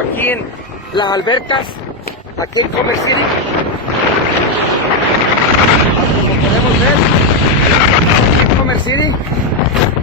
aquí en las albercas, aquí en Commerce City. Como podemos ver, aquí en Commerce City